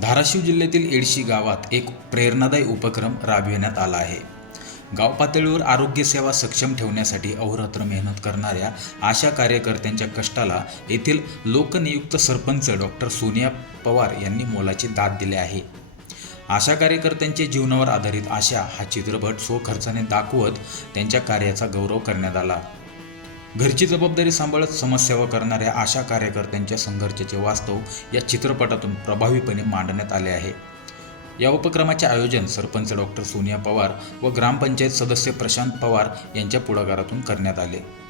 धाराशिव जिल्ह्यातील एडशी गावात एक प्रेरणादायी उपक्रम राबविण्यात आला आहे. गाव पातळीवर आरोग्य सेवा सक्षम ठेवण्यासाठी अहोरात्र मेहनत करणाऱ्या आशा कार्यकर्त्यांच्या कष्टाला येथील लोकनियुक्त सरपंच डॉक्टर सोनिया पवार यांनी मोलाची दाद दिली आहे. आशा कार्यकर्त्यांच्या जीवनावर आधारित आशा हा चित्रपट स्वखर्चाने दाखवत त्यांच्या कार्याचा गौरव करण्यात आला. घरची जबाबदारी सांभाळत समाजसेवा करणाऱ्या आशा कार्यकर्त्यांच्या संघर्षाचे वास्तव या चित्रपटातून प्रभावीपणे मांडण्यात आले आहे. या उपक्रमाचे आयोजन सरपंच डॉक्टर सोनिया पवार व ग्रामपंचायत सदस्य प्रशांत पवार यांच्या पुढाकारातून करण्यात आले.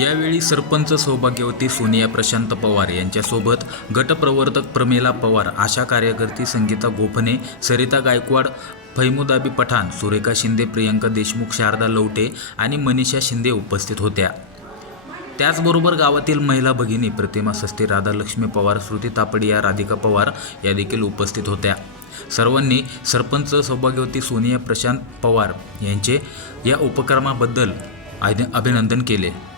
यावेळी सरपंच सौभाग्यवती सोनिया प्रशांत पवार यांच्यासोबत गटप्रवर्तक प्रमिला पवार, आशा कार्यकर्ती संगीता गोफणे, सरिता गायकवाड, फैमुदाबी पठाण, सुरेखा शिंदे, प्रियंका देशमुख, शारदा लवटे आणि मनीषा शिंदे उपस्थित होत्या. त्याचबरोबर गावातील महिला भगिनी प्रतिमा सस्ते, राधालक्ष्मी पवार, श्रुती तापडिया, राधिका पवार या देखील उपस्थित होत्या. सर्वांनी सरपंच सौभाग्यवती सोनिया प्रशांत पवार यांचे या उपक्रमाबद्दल अभिनंदन केले.